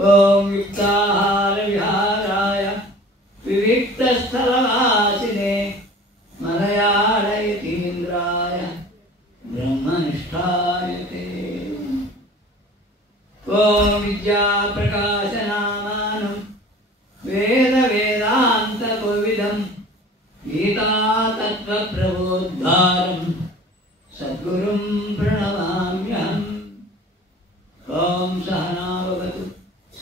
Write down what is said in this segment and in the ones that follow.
ఓం యుక్తాహార విహారాయ వివిక్తస్థలవాసినే మలయాళయతీంద్రాయ బ్రహ్మనిష్ఠాయతే. ఓం విద్యాప్రకాశనామానం వేద వేదాంత కోవిదం గీతాతత్వప్రబోద్ధారం సద్గురుం ప్రణమామ్యహం. ఓం సహనా భవతు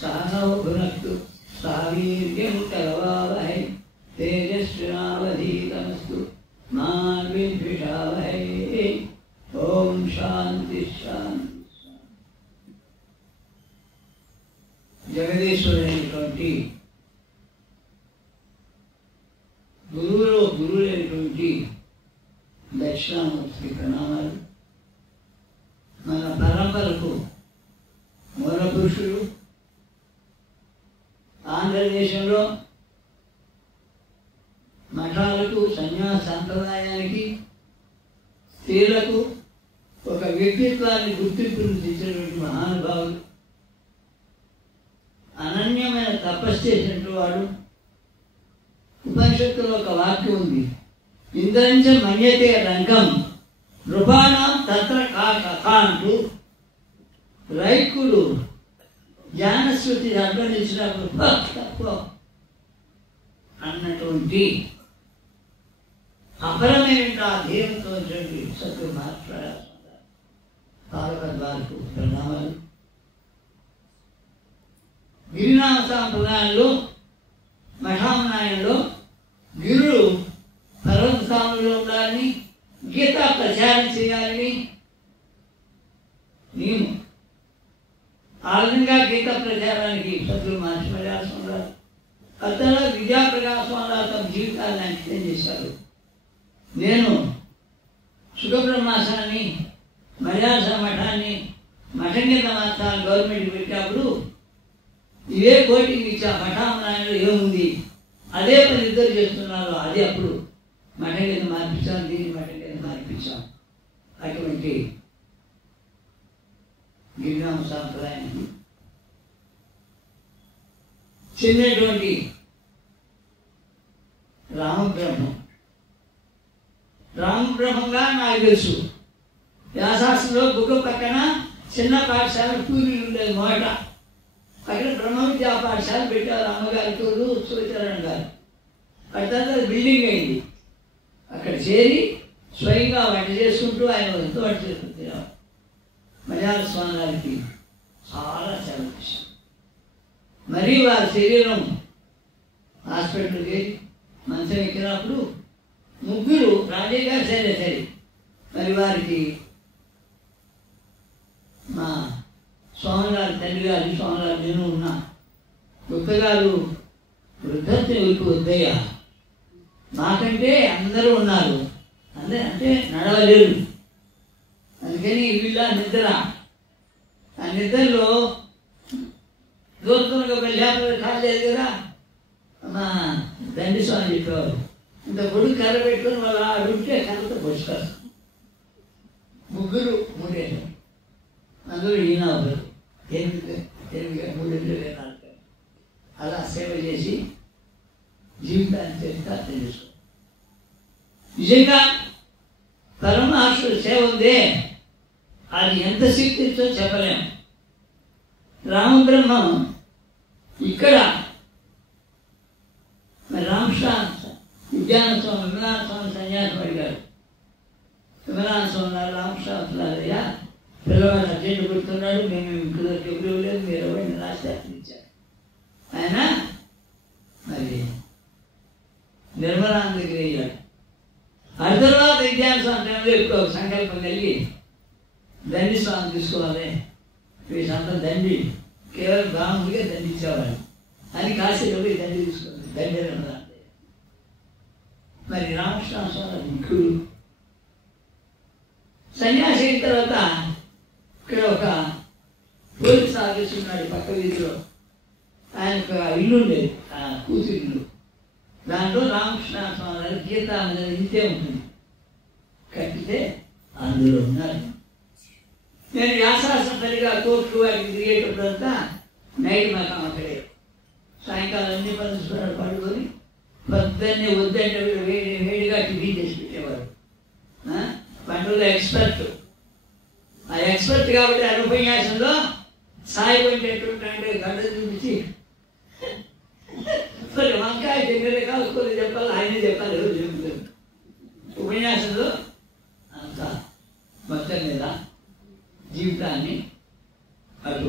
సహనౌ భునక్తు సహ వీర్యం కరవావహై తేజస్వినావధీతమస్తు మా విద్విషావహై. ఓం శాంతి శాంతి. జగదీశ్వరుడైనటువంటి గురువులైనటువంటి దక్షిణామూర్తికి ప్రణామాలు. మన పరంపరకు మూల పురుషుడు, ఆంధ్రదేశంలో మఠాలకు సన్యాస సంప్రదాయానికి స్త్రీలకు ఒక వ్యక్తిత్వాన్ని గుర్తింపును తెచ్చినటువంటి మహానుభావులు, అనన్యమైన తపస్సు చేసినటువంటి వాడు. ఉపనిషత్తులో ఒక వాక్యం ఉంది, ఇంద్రంచ మన్యతే రంగం నృపాణం తత్ర కాంటూ. రైకుడు జ్ఞానశ్రుతి అడ్వనించినప్పుడు తప్ప అన్నటువంటి అపరమైన ఆ ధీరంతో సత్తు మాట్లాడారు. పాలకద్వారకు ప్రణామాలు. గిరినామ సాంప్రదాయంలో మఠామనాయంలో గిరులు పర్వత స్థానంలో ఉండాలని, గీతా ప్రచారం చేయాలని నియమం. ఆ విధంగా గీతా ప్రచారానికి సత్తులు మహర్షి ఉన్నారు. అతను విద్యాప్రకాశం తమ జీవితాన్ని అంకితం చేశారు. నేను సుఖబ్రహ్మాసాన్ని మర్యాద మఠాన్ని మఠం కింద మాత్రం గవర్నమెంట్కి పెట్టినప్పుడు ఇవే కోటింగ్ ఇచ్చా. మఠామనాయంలో ఏముంది అదే పని ఇద్దరు చేస్తున్నారు. అదే అప్పుడు మఠం కింద మార్పించాం, దీన్ని మఠం కింద మార్పించాం. అటువంటి గిరినామ సాంప్రదాయానికి చెందినటువంటి రామబ్రహ్మంగా నాకు తెలుసు. వ్యాసాస్త్రంలో బుగ్గ పక్కన చిన్న పాఠశాల పూర్వీలు ఉండేది మాట. అక్కడ బ్రహ్మ విద్యా పాఠశాల పెట్టారు అమ్మగారితో సూచరణ గారు. అటు తర్వాత బిల్డింగ్ అయింది. అక్కడ చేరి స్వయంగా వంట చేసుకుంటూ ఆయన ఎంతో వంట చేసుకుంటున్నారు. మలయాళ స్వామి గారికి చాలా సేవ చేశారు. మరీ వారి శరీరం హాస్పిటల్కి మంచం ఎక్కినప్పుడు ముగ్గురు రాజయ్య గారు సరే మరి వారికి మా స్వామిగారు తండ్రి గారు స్వామిగారు నేను ఉన్నా. గుప్తగారు వృద్ధత్వం వద్దయ్యా, నాకంటే అందరూ ఉన్నారు, అందరూ అంటే నడవలేరు, అందుకని వీళ్ళ నిద్ర. ఆ నిద్రలో దూరంగా లేకపోతే కాలేదు కదా. మా తండ్రి స్వామి చెప్పేవారు, ఇంత పొడుగు కర్ర పెట్టుకుని వాళ్ళు ఆడుంటే కర్రతో పొడుచుతారు. ముగ్గురు మూడేళ్ళు, అందులో ఈయన ఒకరు, 8 అలా సేవ చేసి జీవితాన్ని చేస్తా తెలుసు. నిజంగా పరమహంసుల సేవ ఉందే, అది ఎంత శక్తితో చెప్పలేము. రామబ్రహ్మం ఇక్కడ రామకృష్ణ విద్యానంద స్వామి విమలానంద స్వామి సన్యాసం అడిగారు. విమలానంద స్వామి గారు రామకృష్ణ అయ్యా పిల్లవాడు అర్జెంట్ కొడుతున్నాడు, మేము ఇంట్లో ఎవరు లేదు, మీరు ఎవరిని రాస్తే ఇచ్చారు. ఆయన మరి నిర్మలానంద దగ్గర అయ్యాడు. ఆ తర్వాత విద్యానంద స్వామి టైంలో ఇప్పుడు ఒక సంకల్పం కలిగి దండి స్వామి తీసుకోవాలి, వీళ్ళంతా దండి కేవలం బ్రాహ్మణుడిగా దండించేవాడు అని కాశీలో దండి తీసుకోవాలి. దండి మరి రామకృష్ణ స్వామి ముఖ్యుడు సన్యాసి అయిన తర్వాత ఇక్కడ ఒక పోలీస్ ఆఫీస్ ఉన్నాడు పక్క వీధిలో. ఆయనకు ఇల్లు ఉండేది, కూతురు ఇల్లు. దాంట్లో రామకృష్ణ స్వామి గారు గీతా ఇంతే ఉంటుంది, కట్టితే అందులో ఉన్నారు. నేను వ్యాసాసన తల్లిగా కోర్టు వారికి తిరిగేటప్పుడంతా నైట్ మకాం అక్కడే. సాయంకాలం అన్ని పనులు పడుకొని పొద్దున్నే వద్దంటే వేడిగా టిఫిన్ చేసి పెట్టేవారు. పండుగలో ఎక్స్పర్ట్. ఆ ఎక్స్పర్ట్ కాబట్టి ఆ ఉపన్యాసంలో సాయి పంటేటువంటి గడ్డ చూపించి మరి వంకాయ దగ్గర కాల్చుకొని చెప్పాలి, ఆయనే చెప్పాలి, ఎవరు చెప్తారు. ఉపన్యాసంలో అంత మొత్తం మీద జీవితాన్ని అటు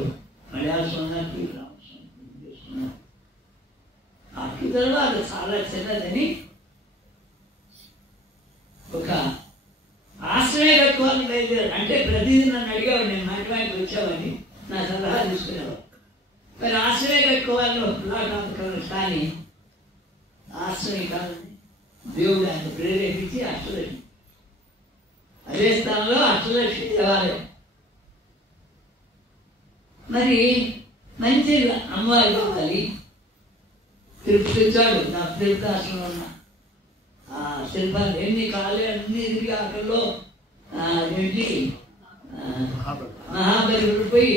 మలయాళ స్వామి చేసుకున్నారు. అటు తర్వాత చాలా చిన్నదని ఒక ఆశ్రయ కట్టుకోవాలని బయలుదేరారు. అంటే ప్రతిదీ నన్ను అడిగావు, నేను మాటి వచ్చావని నా సలహా తీసుకునేవాడు. మరి ఆశ్రయ కట్టుకోవాలని ఒక ప్లాట్ అనుకున్నాను. కానీ ఆశ్రయం కాదని దేవుడు ఆయన ప్రేరేపించి అష్టలక్ష్మి, అదే స్థానంలో అష్టలక్ష్మి దేవాలయం. మరి మంచి అమ్మవారు కావాలి. తిరుపతి వచ్చాడు. నా తిరుపతి ఆశ్రమంలో ఉన్న ఆ శిల్పాలు ఎన్ని కాలే అన్ని తిరిగి అక్కడలో ఏంటి మహాబలి పోయి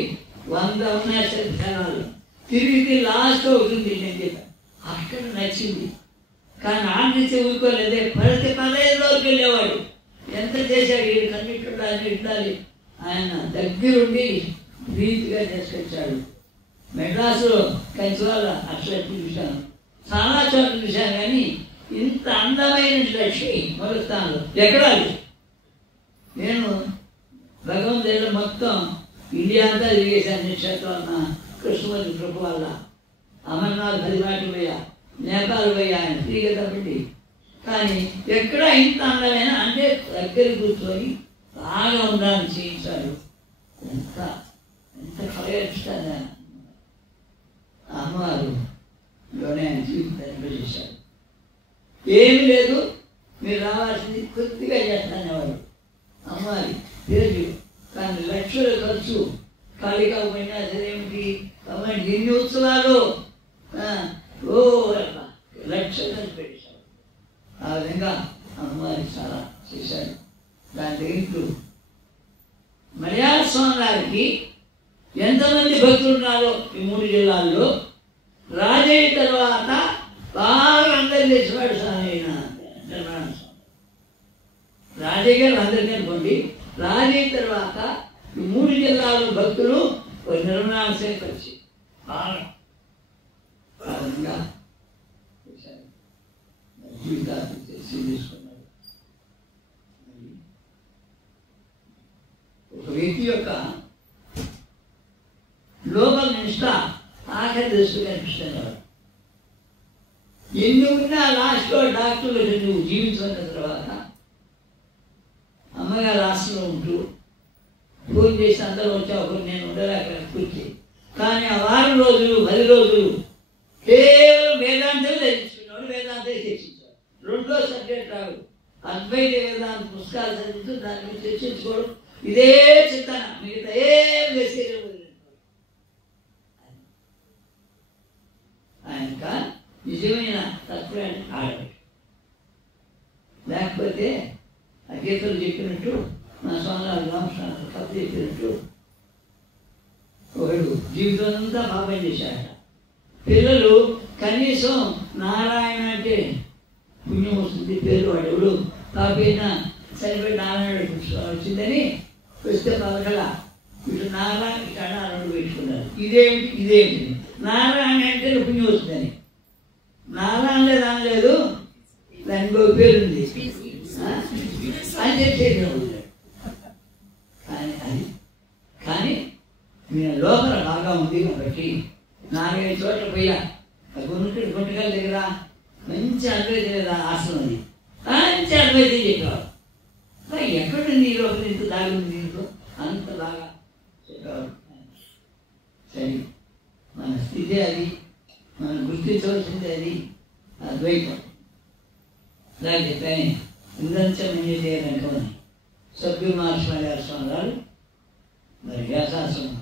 100 ఉన్నాయి శిల్పాలు తిరిగి లాస్ట్ అవుతుంది. నేను చెప్పాను అక్కడ నచ్చింది. కానీ ఆడితే ఊరుకోలేదే. 15 రోజులు వెళ్ళేవాడు. ఎంత చేశాడు, వీడు కన్నిట్టుండాలి ఇట్టాలి. ఆయన దగ్గరుండి ప్రీతిగా చేసుకొచ్చాడు. మెడ్రాసులో కంచువాల అట్లా చూశాను, చాలా చోట్ల చూశాను. కానీ ఇంత అందమైన లక్ష్మి మరో స్థానంలో ఎక్కడా లేదు. నేను భగవంతుడు మొత్తం ఇండియా అంతా తిరిగేశాను. నిక్షేత్రం కృష్ణమూర్తి కృప వల్ల అమర్నాథ్ 10 వాటి పోయా, నేపాల్ పోయా, ఆయన ఫ్రీగా తప్పండి. కానీ ఎక్కడ ఇంత అందమైన అంటే దగ్గర కూర్చొని బాగా ఉండాలని చేయించాడు. ఎంత ఎంత కలగలుస్తాను అమ్మవారు లోనే జీవితాన్ని చేశారు. ఏమి లేదు, మీరు రావాల్సింది కొద్దిగా చేస్తానేవాడు అమ్మవారి పేరు. కానీ లక్షల ఖర్చు ఖాళీగా పోయినా సరేమిటి అమ్మాయి ఎన్ని ఉత్సవాలు లక్షలు ఖర్చు పెట్టేశారు. ఆ విధంగా అమ్మవారి చాలా చేశాడు. దాని దగ్గర మలయాళ స్వామి గారికి ఎంతమంది భక్తులు ఉన్నారో ఈ 3 జిల్లాల్లో రాజయ్య తర్వాత బాగా అందరు చేసేవాడు స్వామి అయిన నిర్మలానంద స్వామి. రాజయ్య గారు అందరికీ అనుకోండి. రాజయ్య తర్వాత ఈ 3 జిల్లాల భక్తులు నిర్మలానంద స్వామి వచ్చి బాగా జీవితాన్ని తీసుకున్నాడు. ఒక వ్యక్తి యొక్క లోపల నిష్ట ఆఖరి దృష్టి కనిపిస్తున్నారు. ఎన్ని ఉన్నా లాస్ట్లో డాక్టర్లు నువ్వు జీవించుకున్న తర్వాత అమ్మగారు హాస్టల్లో ఉంటూ ఫోన్ చేసి అందరూ వచ్చావు, నేను ఉండలేక కూర్చి. కానీ ఆ 10 రోజులు 10 రోజులు కేవలం వేదాంతం చదివించుకున్నాడు. వేదాంతం చర్చించాడు. 2వ సబ్జెక్ట్ రాదు. అద్వైత వేదాంత పుస్తకాలు చదివిస్తూ దాని మీద చర్చించుకోవడం. ఇదే చింతన, మిగతా ఏం చేసే ఆయనక నిజమైన తత్వాన్ని ఆడదు. లేకపోతే ఆ గీతలు చెప్పినట్టు నా స్వామి రామకృష్ణ కథ చెప్పినట్టు ఒకడు జీవితం అంతా పాపం చేశాడట. పిల్లలు కనీసం నారాయణ అంటే పుణ్యం వస్తుంది పేరు వాడు ఎవడు పాపైనా చనిపోయి నారాయణ వచ్చిందని వస్తే పలకల ఇటు నారాయణ కణాలను పెట్టుకున్నారు. ఇదేమిటి నారాయణ అంటే పుణ్యం వస్తుందని. నారాయణ రాలేదు, దానికి ఒక పేరుంది అని చెప్పేది. కానీ నేను లోపల బాగా ఉంది కాబట్టి 4-5 చోట్ల పోయా. గుంటకల దగ్గర మంచి అద్వైతం లేదా ఆశ్రమం అది, మంచి అద్వైతం చెప్పేవాడు. ఎక్కడుంది ఈ లోపల ఇంత దాగి ఉంది దీంట్లో అంత బాగా చెప్పేవాడు. సరే, మన స్థితి అది, మనం గుర్తించవలసింది అది అద్వైతం. ఇలా చెప్పాను. ఇంద్రంచమని చేయాలనుకోని సభ్యులు మహాత్మా స్వామి గారు మరి వ్యాసాశ్రమం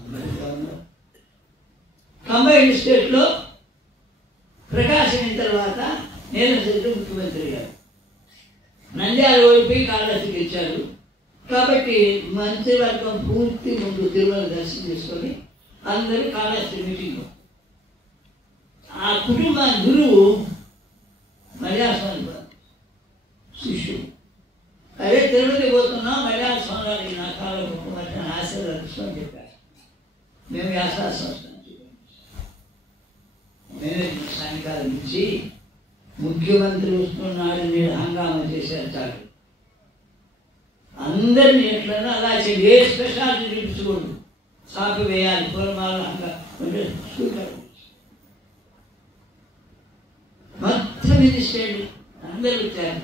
కంబైన్డ్ స్టేట్లో ప్రకాశం తర్వాత నీలశెట్టి ముఖ్యమంత్రి గారు నంద్యాల ఓడిపోయి కాళహస్తికి ఇచ్చారు. కాబట్టి మంత్రివర్గం పూర్తి ముందు తిరుమల దర్శనం చేసుకొని అందరూ కాళహస్తి మీటింగ్ గురువు మలయాళ స్వామి శిష్యుడు. అదే తిరుపతి పోతున్నాం, మలయాళ స్వామి నా కాలం గొప్ప ఆశీర్వదిస్తాం అని చెప్పారు. మేము వ్యాసాసం మేనేజ్మెంట్ సాయంకాలం నుంచి ముఖ్యమంత్రి వస్తున్నాడు నేను హంగామా చేశారు చాలు. అందరినీ ఎట్లన్నా అలా చేయాలి, ఏ స్పెషాలిటీ చూపించకూడదు. సాకు వేయాలి, పూలమాల మొత్తం ఇది స్టేట్ అందరూ వచ్చారు.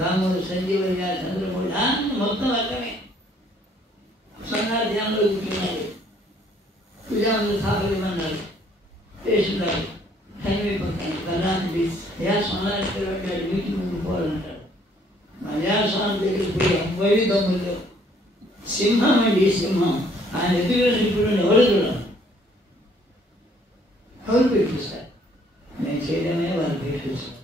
రాముడు, సంజీవయ్య, చంద్రమూడి అన్ని మొత్తం అక్కడే సన్నాధ్యానంలో కూర్చున్నారు. పూజాములు సాపలేమన్నారు, చేస్తున్నారు. టైం అయిపోతాను కళాంటి సోనాడు వీటి ముందు పోవాలంటారు. మలయాళ స్వామి దగ్గరికి పోయి అబ్బాయి దమ్ముల్లో సింహం అండి, సింహం. ఆయన ఎదురు ఇప్పుడు ఎవరు చూడాలి, ఎవరు పెట్టిస్తారు. నేను చేయడమే వాళ్ళు పెట్టిస్తారు.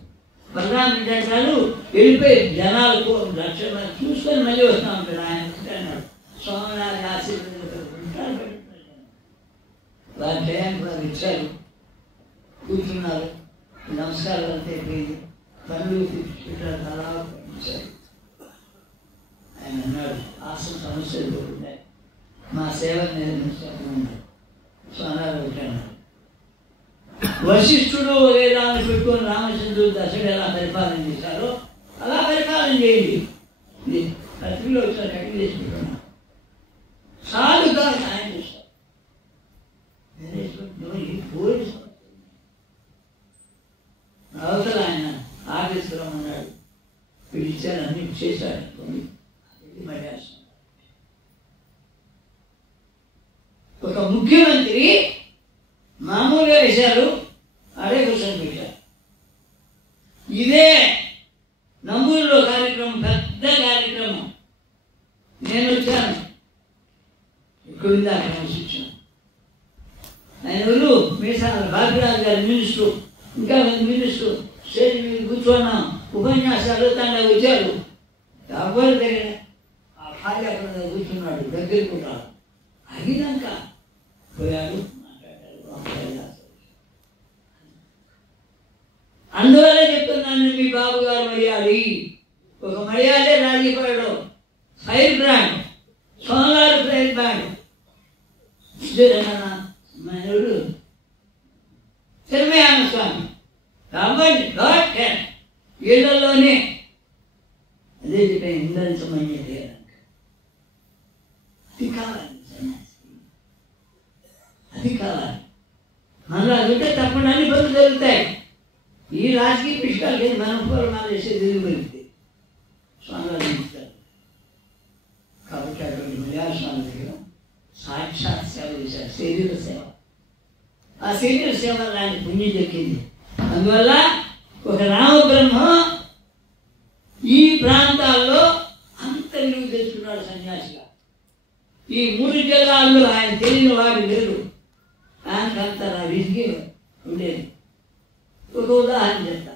బలరామింటారు వెళ్ళిపోయి జనాలకు లక్షల చూసుకొని మళ్ళీ వస్తూ ఉంటాడు. ఆయన అన్నాడు స్వామినాథ్ ఆశీర్వాదాలు వారి టయానికి వారు ఇచ్చారు, కూర్చున్నారు. నమస్కారం అంతా అయిపోయింది. పనులు తీసుకుంటారు, అలా పంపించారు. ఆయన అన్నాడు ఆశ్రమ సమస్యలు దొరుకుతాయి, మా సేవ నిర్మించారు. స్వామినాథ్ ఉంటాడు. వశిష్ఠుడు వేదాన్ని పెట్టుకొని రామచంద్రుడు దశడు ఎలా పరిపాలన చేశారో అలా పరిపాలన చేయండి. పత్రికలో వచ్చిన కట్టి చేసి పెట్టుకున్నా సాధుగా ఆయన చేస్తారు. అవతల ఆయన ఆఫీసులో ఉన్నాడు, పిలిచారు, అన్ని చేశారు. ఒక ముఖ్యమంత్రి మామూలుగా వేశారు, అడే కూర్చొని పెట్టారు. ఇదే నంబూరులో కార్యక్రమం, పెద్ద కార్యక్రమం. నేను వచ్చాను, ఇక్కడ శిక్షణ. ఆయన ఎవరు మీసాల బాబిరాజు గారి మినిస్టరు, ఇంకా మినిస్టరు. స్టేజ్ మీద కూర్చున్నాం, ఉపన్యాసాలు తాను వచ్చారు. ఎవరు దగ్గర ఆ ఖాళీ అక్కడ కూర్చున్నాడు, దగ్గరికి ఉంటాడు. అయినాక పోయాడు. అందువల్ల చెప్తున్నాను, మీ బాబు గారు మలయాళి. ఒక మలయాళే రాజీపాడు ఫైర్ బ్రాండ్, సోనారు ఫైర్ బ్రాండ్. మనడు తిరుమయాన స్వామి రామండి వీళ్ళల్లోనే అదే చెప్పే ఇంద్రించమని అది కావాలి, అది కావాలి. మనలో అది ఉంటే తప్పకుండా అన్ని పనులు జరుగుతాయి. ఈ రాజకీయ పుష్కాలు మనం పూర్వమాల చేసే తిరుగుతుంది స్వామి ఇస్తారు. కాబట్టి అటువంటి మలయాళ స్వామి దగ్గర సాక్షాత్ సేవ చేశారు, శరీర సేవ. ఆ శరీర సేవ లాంటి పుణ్యం దక్కింది. అందువల్ల ఒక రామబ్రహ్మ ఈ ప్రాంతాల్లో అంత విలువ తెచ్చుకున్నాడు సన్యాసిగా. ఈ 3 జిల్లాల్లో ఆయన తెలియని వాడు లేరు. ఆయనకు అంత విసిగి ఉండేది. ఒక ఉదాహరణ చెప్తా.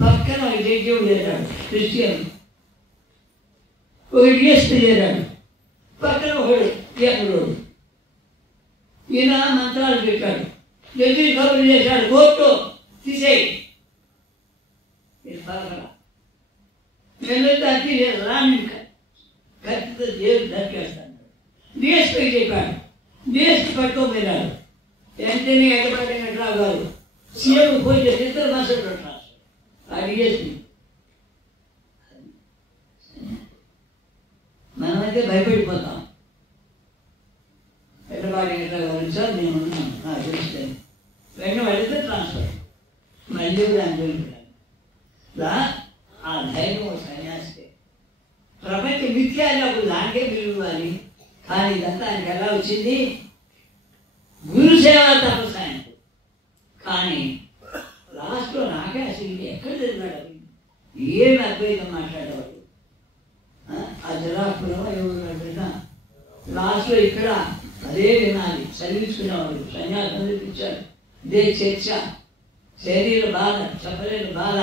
పక్కన ఒక జడ్జివుడు చేశాడు, క్రిస్టియన్. ఒక డిఎస్పీ చేశాడు, పక్కన ఒకడు కేకుడు. ఈయన మంత్రాలు పెట్టాడు, జడ్జి కబురు చేశాడు, కోర్టు తీసేయి. పలకరా నేనైతే అతి రాని కత్తితో జైలు దక్కేస్తాను. డిఎస్పీ చెప్పాడు, డిఎస్పీ పట్టుకోపోయినాడు. వెంటనే ఎగబడినట్టు గారు సీఎం పోయి చేసి ఇద్దరు మాసాలు పెట్టారు. ఆ డిఎస్పీ మనమైతే భయపడిపోతాం. ఎట్టబాటి ఎట్లా గమనించాలి, నేను ఉన్నాను, నాకు తెలుస్తాను. వెంటనే వెళితే ట్రాన్స్ఫర్, మళ్ళీ దాన్ని వెళ్ళిపోయాను. ఆ ధైర్యం సన్యాసితే. ప్రపంచ మిథ్యాలప్పుడు దానికే పిలువాలి. కానీ ఇదంతా ఆయనకి ఎలా వచ్చింది? గురు సేవ తపస్సు ఆయనకు. కానీ లాస్ట్లో నాకే అసలు ఎక్కడ తెలిపాడు, ఏమి అద్వైతం మాట్లాడేవాడు. ఆ జరాపురం ఎవరు లాస్ట్లో ఇక్కడ అదే వినాలి, చదివించుకునేవాడు. సన్యాసం చదివించాడు. ఇదే చర్చ, శరీర బాధ, చెప్పలేని బాధ.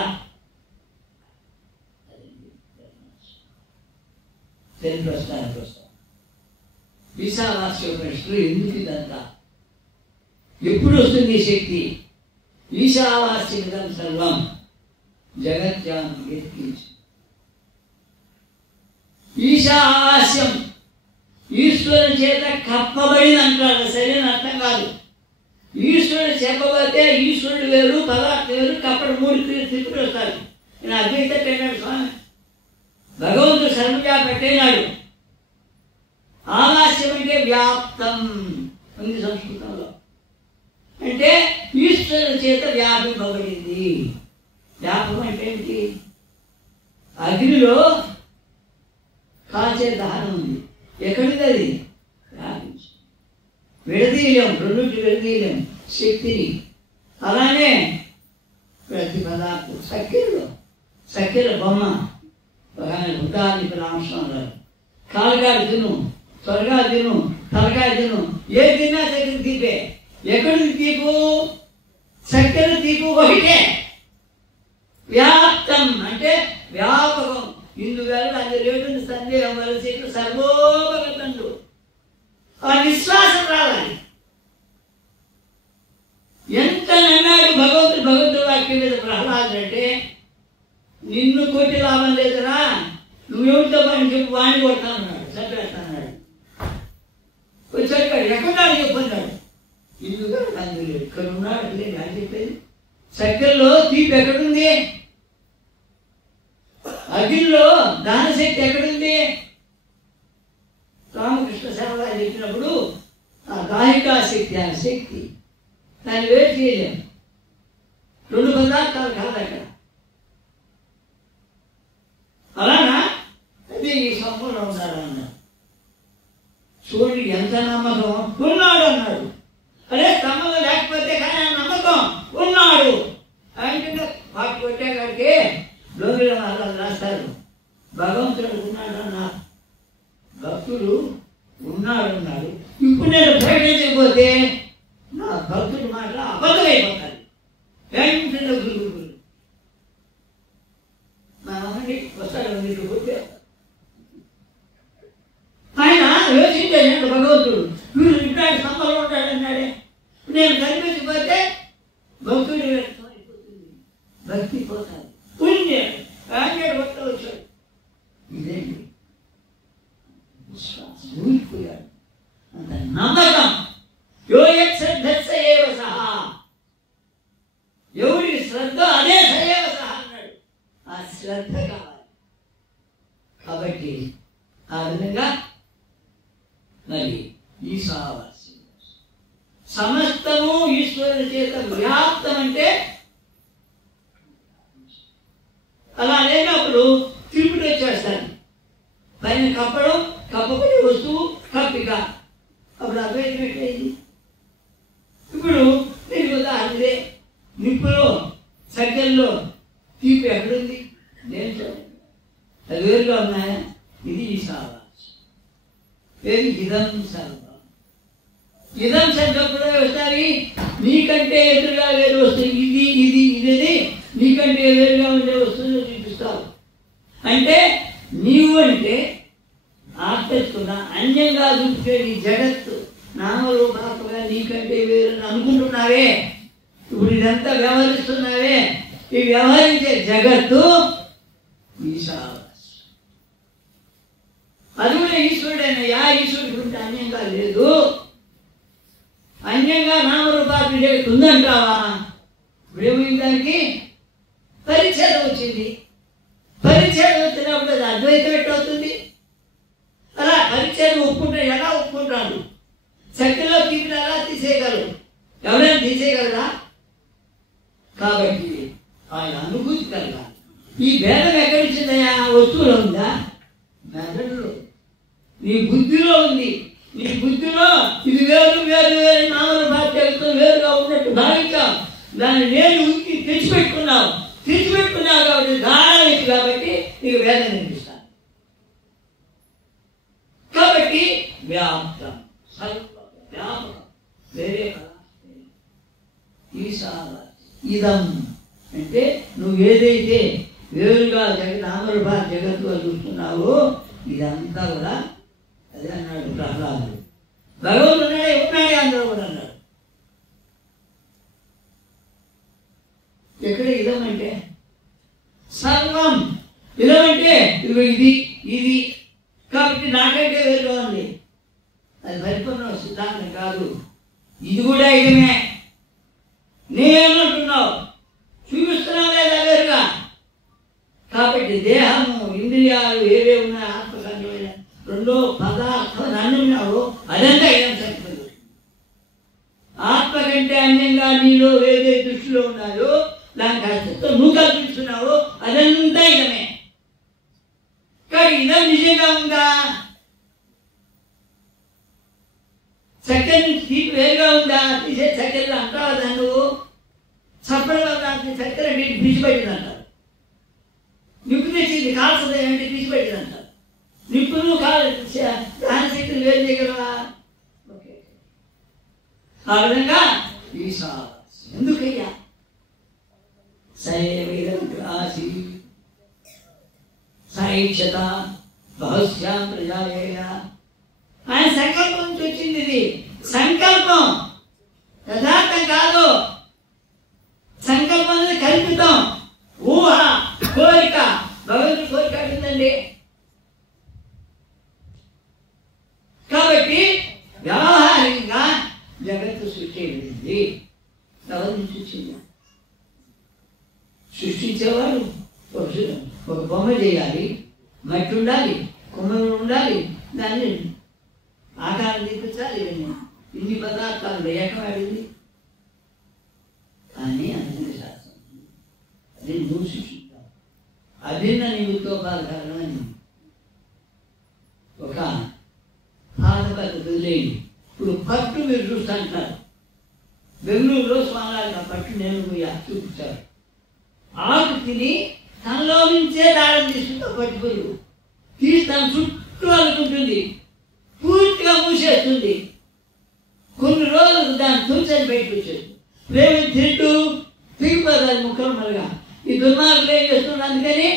ప్రశ్నానికి వస్తాం. ఈశావాస్యోపనిషత్తులు ఎందుకు ఇదంతా? ఎప్పుడు వస్తుంది ఈ శక్తి? ఈశావాస్యమిదం సర్వం జగత్యాం యత్కించి. ఈశావాస్యం ఈశ్వరుని చేత కప్పబడింది అంటారు. సరైన అర్థం కాదు. ఈశ్వరుడు చెప్పబోతే ఈశ్వరుడు వేరు, పదార్థం వేరు, కప్పడు మూడు తిప్పులు వస్తారు. నేను అద్వైత పెట్టాడు స్వామి. భగవంతుడు సర్వజా పెట్టేనాడు. ఆవాస్యం అంటే వ్యాప్తం ఉంది సంస్కృతంలో. అంటే ఈశ్వరుని చేత వ్యాపింపబడింది. వ్యాపకం అంటే ఏంటి? అగ్నిలో కాల్చే దహనం ఉంది. ఎక్కడిది అది? వ్యాపించి విడదీయలేం, రెండుకి విడదీయలేం శక్తిని. అలానే ప్రతి పదార్థం చక్కెర బొమ్మ ఉదాహరణకి రామస్వామి కాలుగాడు తిను, త్వరగా తిను, తలకాయ తిను, ఏ తిన్నా చక్కెర తీపే. ఎక్కడికి తీపు? చక్కెర తీపు ఒకటే. వ్యాప్తం అంటే వ్యాపకం. ఇందువల్ల అది రేటు సందేహం వలసి సర్వోపగతండు. ఆ విశ్వాసం రావాలి. ఎంత అన్నాడు భగవంతుడు వాక్యం మీద ప్రహ్లాదుడు అంటే, నిన్ను కొట్టి లాభం లేదురా, నువ్వెవరితో పని చెప్పి వాణి కొడతానన్నాడు, చంపేస్తానన్నాడు. వచ్చాడు ఎక్కడున్నాడు చెప్పన్నాడు. ఇందుగా అందులో ఇక్కడ ఉన్నాడు లేదు అని చెప్పేది. చక్కెరలో తీపి ఎక్కడుంది? అగ్నిలో దానశక్తి ఎక్కడుంది? రామకృష్ణ సేవ చెప్పినప్పుడు ఆ దాహికా శక్తి, ఆ శక్తి దాన్ని వేరు చేయలేము. రెండు పదార్థాలు కాదు అక్కడ. అలానా అది ఈ సంపూర్ణ ఉన్నాడు అన్నాడు. చూడండి ఎంత నమ్మకం. ఉన్నాడు అన్నాడు. అదే స్తంభంలో లేకపోతే కానీ ఆ నమ్మకం ఉన్నాడు అంటే పాటు కొట్టేకాడికి లోపల వాళ్ళు రాస్తారు. భగవంతుడు ఉన్నాడు అన్నారు, భక్తుడు ఉన్నాడు అన్నాడు. ఇప్పుడు నేను ప్రకటించకపోతే నా భక్తుడి మాట అబద్ధమైపోతాడు. వెంటనే గురువు మా అమ్మని వస్తాడు నీకు కొట్టే. ఆయన యోచించాడు భగవంతుడు. వీడు ఇట్లాంటి స్తంభంలో ఉంటాడన్నాడే. నేను కనిపించకపోతే భక్తుడి వ్యక్తం అయిపోతుంది, భక్తి పోతాడు. పుణ్యాడు కొత్త వచ్చాడు. ఇదేంటి విశ్వాసం ఊరిపోయాడు. అంత నమ్మకం. యోయత్ శ్రద్ధ ఏవ సహా, ఎవరికి శ్రద్ధ అదే సయేవ సహా అన్నాడు. ఆ శ్రద్ధ కావాలి. కాబట్టి ఆ విధంగా మరి ఈశావాస్యం సమస్తము ఈశ్వరుని చేత వ్యాప్తం. అంటే అలా లేనప్పుడు తిరుపతి వచ్చేస్తాను. పైన కప్పడం, కప్పబడి వస్తువు కప్పిక. అప్పుడు అద్వైతం పెట్టేది. ఇప్పుడు నేను ఉదాహరణే, నిప్పులో చక్కెరలో తీపి ఎక్కడుంది? నేను చూడండి, అది వేరుగా ఉన్నాయా? ఇది ఈశావాస్యం. ఏది? ఇదం సర్వం. ఇదం శబ్దప్పుడు వస్తాయి. నీకంటే ఎదురుగా వేరు వస్తుంది. ఇది ఇది ఇదేది నీకంటే వేరుగా ఉండే వస్తువులు చూపిస్తావు. అంటే నీవు అంటే ఆర్తిస్తున్నా అన్యంగా చూపించేది జగత్తు నామరూపాత్మగా నీకంటే వేరు అనుకుంటున్నావే. ఇప్పుడు ఇదంతా వ్యవహరిస్తున్నావే. ఈ వ్యవహరించే జగత్తు ఈశావాస్యం. అది కూడా ఈశ్వరుడైనా ఈశ్వరుడు ఉంటే అన్యంగా లేదు. అన్యంగా నామరూపాత్మ జగత్తు ఉందంటావా? ఇప్పుడేమైంది? దానికి పరిచ్ఛేదం వచ్చింది. పరిచ్ఛేదం వచ్చినప్పుడు అది అద్వైతం ఎట్టవుతుంది? అలా పరిచ్ఛేదం ఒప్పుకుంటే ఎలా ఒప్పుకుంటాడు? చక్కెరలో తీపిని ఎలా తీసేయగలరు? ఎవరైనా తీసేయగలరా? కాబట్టి ఆయన అనుభూతి కలగాలి. ఈ భేదం ఎక్కడిచ్చిందయా? వస్తువులో ఉందా? మెదడులో, నీ బుద్ధిలో ఉంది. నీ బుద్ధిలో ఇది వేరు వేరు వేరు నామరూపాత్మతో వేరుగా ఉన్నట్టు భావించాం. దాన్ని నేను ఉనికి తెచ్చిపెట్టుకున్నావు కాబట్టి గాఢమైంది. కాబట్టి నీకు వేదన అనిపిస్తాను. కాబట్టి వ్యాప్తం, వ్యాపకం, వేరే కదా. ఇదం అంటే నువ్వు ఏదైతే వేరుగా నామరూపాత్మ జగత్తుగా చూస్తున్నావో ఇదంతా కూడా అదే అన్నాడు ప్రహ్లాదుడు. భగవంతుడు ఉన్నాడే అందరూ కూడా అన్నాడు. ఎక్కడ ఇదం అంటే సర్వం, ఇదం అంటే ఇదిగో ఇది ఇది కాబట్టి నాకంటే వేరుగా ఉంది. అది పరిపూర్ణ సిద్ధాంతం కాదు. ఇది కూడా ఇదమే. నేను అంటున్నావు, చూపిస్తున్నావు లేదా వేరుగా. కాబట్టి దేహము, ఇంద్రియాలు ఏవే ఉన్నాయి, ఆత్మసంగమైన రెండో పదార్థం అన్నున్నావు, అదంతా ఇదం సంగతి. ఆత్మ కంటే అన్యంగా నీలో ఏదే దృష్టిలో ఉన్నాయో దానికి అర్థంతో నువ్వు కల్పిస్తున్నావు, అదంతా ఇదమే. కానీ ఇదం నిజంగా ఉందా? చక్కెర తీపి వేరుగా ఉందా? తీసే చక్కెరలో అంటావా దాన్ని నువ్వు? చప్పడగా దాంట్లో చక్కెర అంటే తీసిపెట్టింది అంటారు. నిప్పు తెచ్చింది కాల్చదే అంటే తీసిపెట్టింది అంటారు. నిప్పు నువ్వు దాని శక్తిని వేరు చేయగలవా? ఓకే, ఆ విధంగా ఎందుకయ్యా సైవేదీ సాయిక్షత బహుశ్యాం ప్రజాయేయ. ఆయన సంకల్పం నుంచి వచ్చింది. ఇది సంకల్పం, యథార్థం కాదు. సంకల్పం అనేది కల్పితం, ఊహ, కోరిక. భగవంతుడి కోరిక అడిగిందండి. కాబట్టి వ్యవహారికంగా జగత్తు సృష్టి అయింది. ఎవరి నుంచి వచ్చింది? సృష్టించేవాడు ఒక బొమ్మ చేయాలి, మట్టి ఉండాలి, కుమ్మలు ఉండాలి, దాన్ని ఆకారం తీపించాలి. ఇన్ని పదార్థాలు ఏకమైంది. కానీ అభిన్న శాస్త్రం అది నువ్వు సృష్టిస్తావు. అభిన్న నిమిత్తోపాధకారణని ఒక పాత పద్ధతి వదిలేయండి. ఇప్పుడు పట్టు మీరు చూస్తూ అంటారు. బెంగళూరులో స్వామివారికి ఆ పట్టు నేను చూపించారు. ఆకు తిని తనలో నుంచే దారం తీసుకుంటా పట్టుకుని తీసి తన చుట్టూ అనుకుంటుంది, పూర్తిగా మూసేస్తుంది. కొన్ని రోజులకు దాన్ని తుంచని బయటకు వచ్చేది. ప్రేమ తింటూ తిరిగిపోతారు ముక్కలు మరగా. ఈ దుర్మార్గులు ఏం చేస్తున్నారు? అందుకని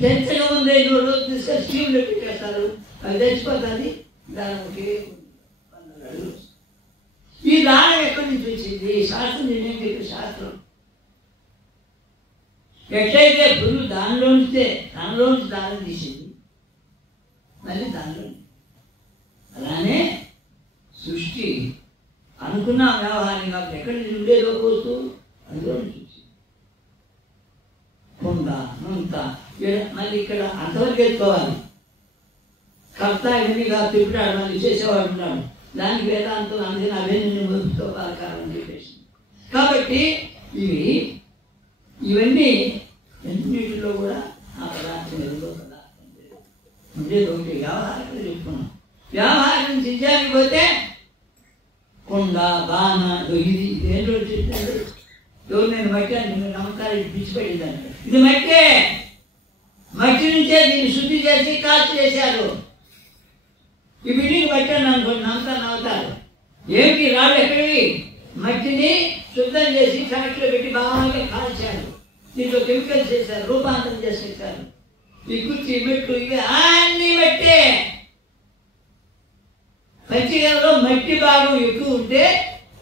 పెంచగా ముందే 2 రోజులు తీసుకొని స్టీమ్లో పెట్టేస్తారు. అది తెచ్చిపోతుంది. దానికి ఈ దారం ఎక్కడి నుంచి వచ్చింది? శాస్త్రం నిర్ణయం చెప్పే శాస్త్రం. ఎట్లయితే పురుగు దానిలోంచితే దానిలోంచి దారం తీసింది, మళ్ళీ దానిలో. అలానే సృష్టి అనుకున్న వ్యవహారం కాబట్టి ఎక్కడి నుంచి ఉండేదో పోస్తూ అందులో నుంచి కొండ ముంత. మళ్ళీ ఇక్కడ అంతవరకు ఎత్తుకోవాలి. కర్త ఇవన్నీ కాదు, తిప్పుతాడు, మళ్ళీ చేసేవాడు ఉన్నాడు. దానికి వేదాంతం అందుకని అవన్నీ వృత్తితో కారణం చెప్పేసి. కాబట్టి ఇవన్నీ అన్నింటిలో కూడా ఆ పదార్థం ఎదుగో పదార్థం ఉండేది ఒకటి. వ్యవహారం చెప్పుకున్నాం. వ్యవహారం నిజానికి పోతే కొండ బాణ ఇది ఏంటో చెప్పాడు. ఎవరు నేను మట్టి అని మీరు నమ్మకాలు పిచ్చిపెట్టిందంట. ఇది మట్టే, మట్టి నుంచే దీన్ని శుద్ధి చేసి కాల్చి చేశారు. ఈ బిల్డింగ్ పట్టాను అనుకోండి, నమ్మకాలు నవ్వుతారు. ఏమిటి రాళ్ళు ఎక్కడివి? మట్టిని శుద్ధం చేసి ఫ్యాక్టరీలో పెట్టి బాగా కాల్చారు. దీంట్లో కెమికల్స్ చేశారు, రూపాంతరం చేసేసారు. ఈ కుర్చీ మెట్లు ఇవి అన్నీ మట్టే. పంచగంలో మట్టి భాగం ఎక్కువ ఉంటే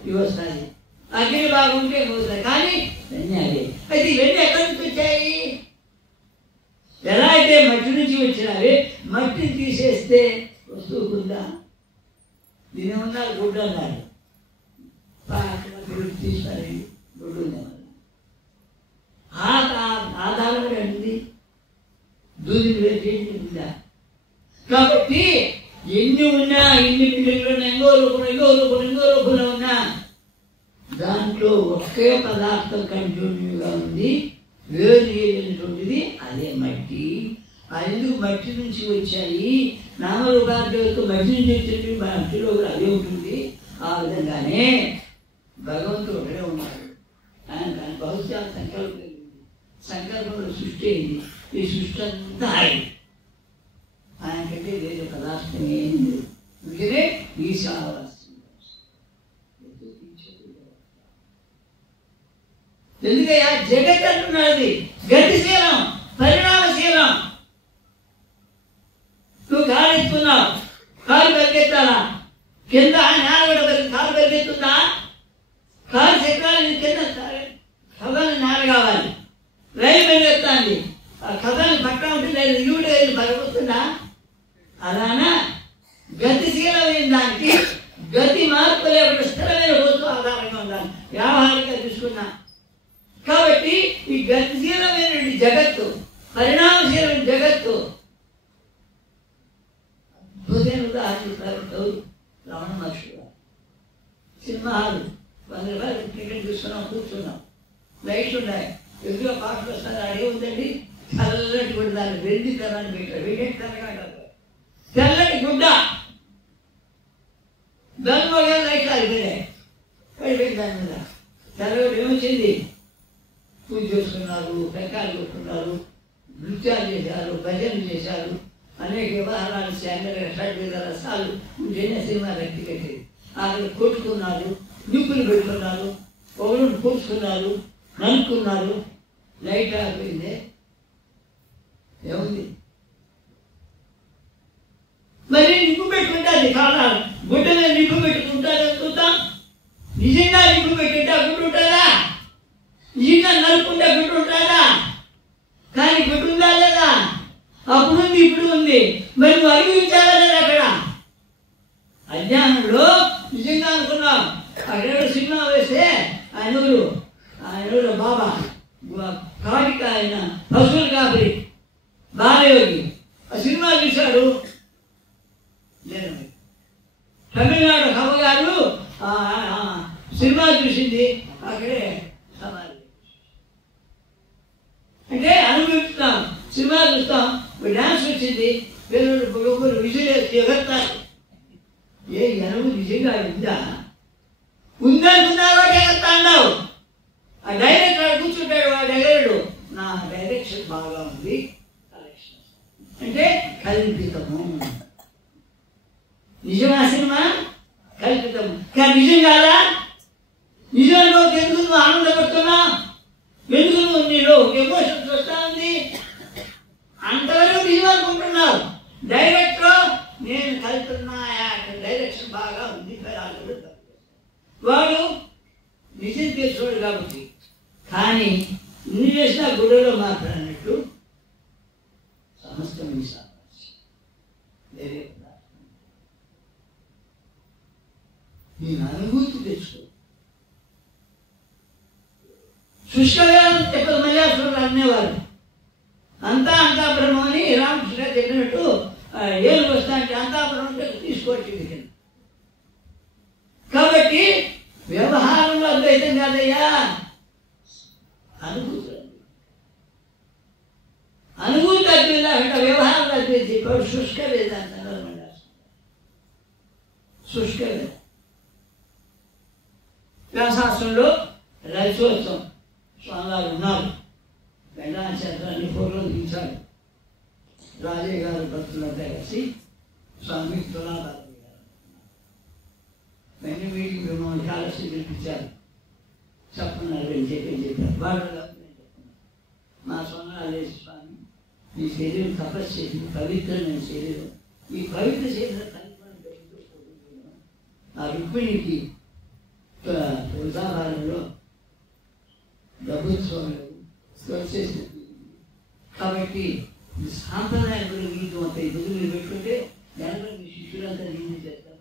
ఇవి వస్తాయి, అగ్ని భాగం ఉంటే ఇవి వస్తాయి. కానీ ఇవన్నీ అదే. అయితే ఇవన్నీ ఎక్కడి నుంచి వచ్చాయి? ఎలా అయితే మట్టి నుంచి వచ్చినవి, మట్టిని తీసేస్తే వస్తువు ఉందా? దీని ఉన్నారు గుడ్డు అన్నారు, తీసుకోండి గుడ్డు ఉంది. ఆధారం కూడా ఉంది, దూదిని వేసి ఉందా? కాబట్టి ఎన్ని ఉన్నా, ఎన్ని బిల్డింగ్లు ఎంగో రూపంలో ఉన్నా దాంట్లో ఒకే పదార్థం కంటిన్యూగా ఉంది, వేరు చేయలేనటువంటిది అదే మట్టి. అందుకు మట్టి నుంచి వచ్చాయి నామరూపార్థకు. మట్టి నుంచి వచ్చేది మట్టిలో కూడా అదే ఉంటుంది. ఆ విధంగానే భగవంతుడు ఒకడే ఉన్నాడు. ఆయన దాని బహుశా సంకల్పం, సంకల్పంలో సృష్టి అయింది. ఈ సృష్టి అంతా ఆయనకంటే వేరే పదార్థం ఏం లేదు. అందుకనే ఈశావాస్యం. ఎందుకయ్యా జగత్ అంటున్నది గతిశీలం, పరిణామశీలం. నువ్వు కాలు ఎత్తుకున్నావు, కాలు పరిగెత్తాలా? కింద నేల కాలు పరిగెత్తుందా? కాలు చక్రాలు కింద సగాలు నేల కావాలి. వ్యావహారికంగా తీసుకున్నా. కాబట్టి ఈ గతిశీలమైనటువంటి జగత్తు, పరిణామశీలమైన జగత్తు అద్భుతమైన ఉదాహరణ రమణ మహర్షి గారు. సినిమా హాలు 100 రూపాయలు టికెట్ తీసుకున్నాం, కూర్చున్నాం, లైట్లు ఉన్నాయి, ఎదురుగా పాటలు వస్తారు. అదేముందండి, చల్లటి గుడ్డ, దాన్ని వెండి తెరని పెట్టారు. వెండి తెరగా తెల్లటి గుడ్డ, దాని మీద లైట్లు ఆగిపోయాయి. పడిపోయింది దాని మీద. తెల్లగడ్డ ఏమొచ్చింది, పూజ చేసుకున్నారు, టెంకాయలు కొట్టుకున్నారు, నృత్యాలు చేశారు, భజనలు చేశారు, అనేక వ్యవహారాలు శాంగలుగా షడ్వేద రసాలు ఉంటేనే సినిమా వ్యక్తి కట్టేది. అక్కడ కొట్టుకున్నారు, నిప్పులు పెట్టుకున్నారు, పొగలను పూసుకున్నారు, నలుపుకున్నారు. లైట్ ఆగిపోయింది. ఏముంది మరి? నిప్పు పెట్టుకుంటుంది కారణాలు. గుడ్డ మీద నిప్పు పెట్టుకుంటారు చూద్దాం. నిజంగా నిప్పు పెట్టుకుంటే గుడ్డు ఉంటుందా? నిజంగా నలుపుకుంటే గుడ్డు ఉంటుందా? కానీ గుడ్డు ఉందా లేదా? అప్పుడు ఉంది, ఇప్పుడు ఉంది. మరి నువ్వు అనుభవించాలా లేదా? అక్కడ అజ్ఞానంలో నిజంగా అనుకున్నాం. అక్కడ సినిమా వేస్తే ఆయన బాబా కాటిక, ఆయన పశువులు కాపరి బాలయోగి. ఆ సినిమా చూశాడు. లేదు, తమిళనాడు అమ్మగారు సినిమా చూసింది, అక్కడే సమాధి. అంటే అనుభవిస్తాం, సినిమా చూస్తాం, డాన్స్ వచ్చింది, పిల్లలు విజయ్ ఎగర్తారు. ఏ అనుభవం నిజంగా ఉందా? ఉందనుకున్నావా ఎగర్తా అన్నావు. ఆ డైరెక్టర్ కూర్చుంటాడు, వాడు ఎగరడు. నా డైరెక్షన్ బాగా ఉంది, అంటే కల్పితము. నిజమా సినిమా? కల్పితము. కానీ నిజం కాదా? నిజంలో ఎందుకు నువ్వు ఆనందపడుతున్నా? ఎందుకు నువ్వు నీలో ఎమోషన్స్ వస్తా ఉంది? అంతవరకు నిజం అనుకుంటున్నావు. డైరెక్టర్ నేను కలుపుతున్నా, డైరెక్షన్ బాగా ఉంది, వాడు నిజం తెలుసుకోడు కాబట్టి. కానీ ఇన్ని చేసిన గుడిలో మాట్లాడినట్టు సమస్తం వేరే నేను అనుభూతి తెచ్చుకో. శుష్కవేదం చెప్పదు మల్యాసురులు అనేవారు. అంతా బ్రహ్మని రామకృష్ణ చెప్పినట్టు ఏళ్ళు వస్తా అంటే అంతా బ్రహ్మ తీసుకోవచ్చు. కాబట్టి వ్యవహారంలో అద్వైతం కాదయ్యా, అనుభూతి. అనుభూతి అద్వైత అంటే వ్యవహారం అద్వైత చెప్పాడు. శుష్క వేదాంత శుష్క వేదం వ్యాసాస్త్రంలో రజోత్సవం స్వామివారు ఉన్నారు. వెంకటాచంద్రాన్ని ఫోటోలు తీశారు. రాజయ్య గారు భక్తులంతా కలిసి స్వామి తులాభారం వెంటనే మీటింగ్ మిమ్మల్ని కాలశ్రీ పిలిపించారు. చెప్పన్నారు అని చెప్పారు. వాళ్ళు మా సొన్నాలేసి స్వామి, ఈ శరీరం తపస్సు చేసింది, పవిత్రమైన శరీరం. ఈ పవిత్ర శరీరం ఆ రుక్మిణికి తులాభారంలో ప్రభుత్వంలో వచ్చేసింది. కాబట్టి ఈ సాంప్రదాయం గీతం అంతా ఎదురు పెట్టుకుంటే దానిలో మీ శిష్యులంతా నేను చేస్తారు.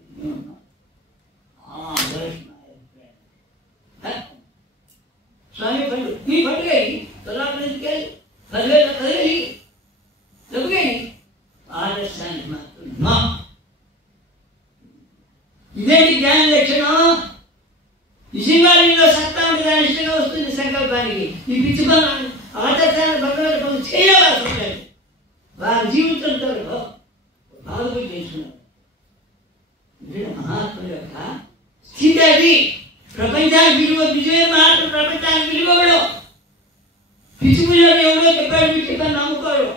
స్వామి పండు ఈ పండుగ తొలాపడికి 10,000 కదిలి డబ్బుగా ఆదర్శానికి మాత్రం ఇదేంటి జ్ఞాన లక్షణం? నిజంగా సత్తా ఉంటే దాని ఇష్టంగా వస్తుంది సంకల్పానికి. ఈ పిచ్చి పనులు ఆదర్శాన్ని భగవంతుడి పనులు చేయవలసి ఉంటుంది. వారి జీవితంతో బాధపడి చేసుకున్నారు. మహాత్ముల యొక్క స్థితి అది. ప్రపంచానికి విలువ విజయ మహాత్ముడు ప్రపంచానికి విలువడు. పిచ్చి పిల్లలు ఎవడో చెప్పాడు, పిచ్చి పని నమ్ముకోడు.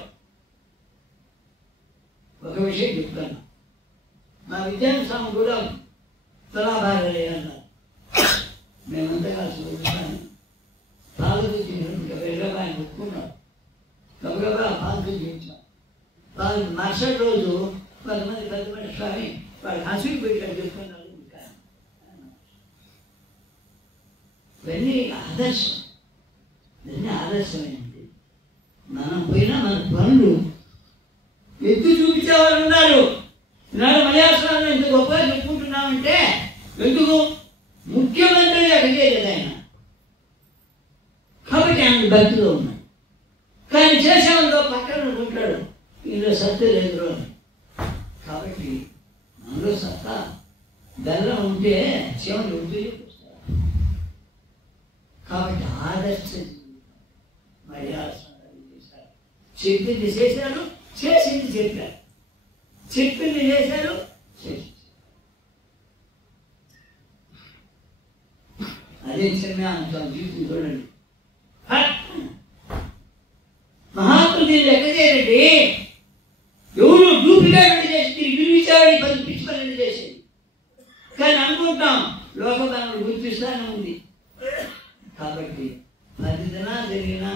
ఒక విషయం చెప్తాను. మా విద్యాస్వామి కూడా తులాభారం లేదన్నారు. మేమంతా కలిసి వస్తున్నాను. పాలు వెళ్ళబాయని ఒప్పుకున్నాం. గబగబా పాలు చేయించాం. పాలు మరుసటి రోజు కొంతమంది పెద్ద స్వామి వాడు హసివి పెట్టాడు చెప్పుకున్నారు. ఇవన్నీ ఆదర్శం. ఇవన్నీ ఆదర్శమైనది. మనం పోయినా మన పనులు ఎత్తు చూపించేవాళ్ళు ఉన్నారు. ఈనాడు మలయాళంలో ఇంత గొప్పగా చెప్పుకుంటున్నామంటే ఎందుకు? ముఖ్యమంత్రి అడిగేది ఆయన. కాబట్టి ఆయన భక్తిలో ఉన్నాడు. కానీ చేసేవాళ్ళు పక్కన ఉంటాడు, ఇందులో సత్య లేదు అని. కాబట్టి అందులో సత్తా బెల్లం ఉంటే శివుని ఉంటే కాబట్టి ఆదర్శ మర్యాద చేశారు. చెప్పింది చేశారు, చేసింది చెప్పారు. చెప్పింది చేశారు, చేసి అదే చిన్న జీవితం చూడండి. మహాత్ములు దీన్ని లెక్క చేయండి. ఎవరు డూప్లికేట్ చేసి విరివిచాడి పిచ్చి పని చేసేది. కానీ అనుకుంటాం లోకం మనల్ని గుర్తిస్తానే ఉంది. కాబట్టి 10 దినాలు జరిగినా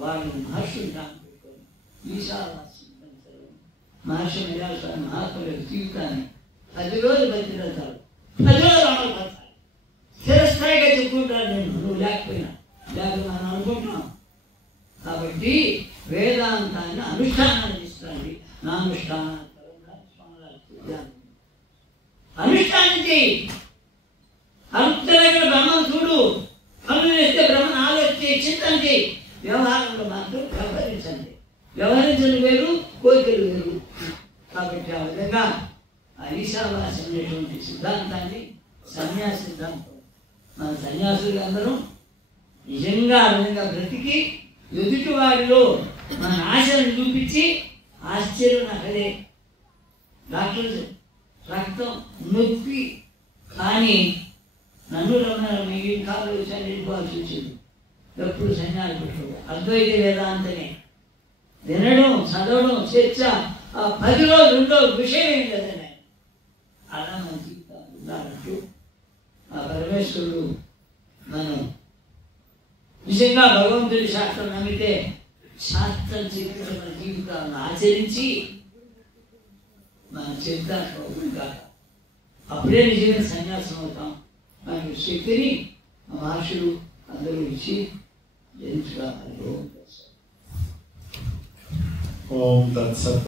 వాళ్ళు మహర్షులు పెట్టుకొని ఈశావాస్యం మహర్షి నిరాశాన్ని మహాత్ముల జీవితాన్ని 10 రోజులు బతికేస్తారు, 10 రోజులు అమలు పడతారు. స్థిరస్థాయిగా చెప్పుకుంటారు. నేను నువ్వు లేకపోయినా మనం అనుకుంటున్నాం. కాబట్టి వేదాంతాన్ని అనుష్ఠానాన్ని తీసుకోండి. నా అనుష్ఠానాన్ని అనుష్ఠానించి అంతరంగా బ్రహ్మను చూడు. కళ్ళు వేస్తే బ్రహ్మను ఆలోచించి చింతన చేయి. వ్యవహారంలో మాత్రం వ్యవహరించండి. వ్యవహరించడం వేరు, కోరికలు వేరు. కాబట్టి ఆ విధంగా ఆ ఈశావాస్యం అనేటువంటి సిద్ధాంతాన్ని సన్యాస సిద్ధాంతం మన సన్యాసులు అందరూ నిజంగా ఆ విధంగా బ్రతికి ఎదుటి వారిలో మన ఆశలను చూపించి ఆశ్చర్యం అక్కడే డాక్టర్లు రక్తం నొప్పి కానీ నన్ను రమ్మన్నారు. మిగిలిన కాలు వచ్చాను వెళ్ళిపోవాల్సి వచ్చింది. ఎప్పుడు సన్యాసి పెట్టుకోవాలి. అద్వైత వేదాంతనే వినడం, చదవడం, చర్చ. ఆ 10 రోజులు ఉండో విషయం ఏం లేదండి. అలా మన జీవితాలు ఉన్నారంటూ ఆ పరమేశ్వరుడు మనం నిజంగా భగవంతుడి శాస్త్రం నమ్మితే శాస్త్రం చెప్పిన మన జీవితాలను ఆచరించి మన చరిత్ర కాక అప్పుడే నిజమైన సన్యాసం అవుతాం. మనకి శక్తిని మహర్షులు అందరూ ఇచ్చి జయించుకోవాలి. ఓం తత్సత్.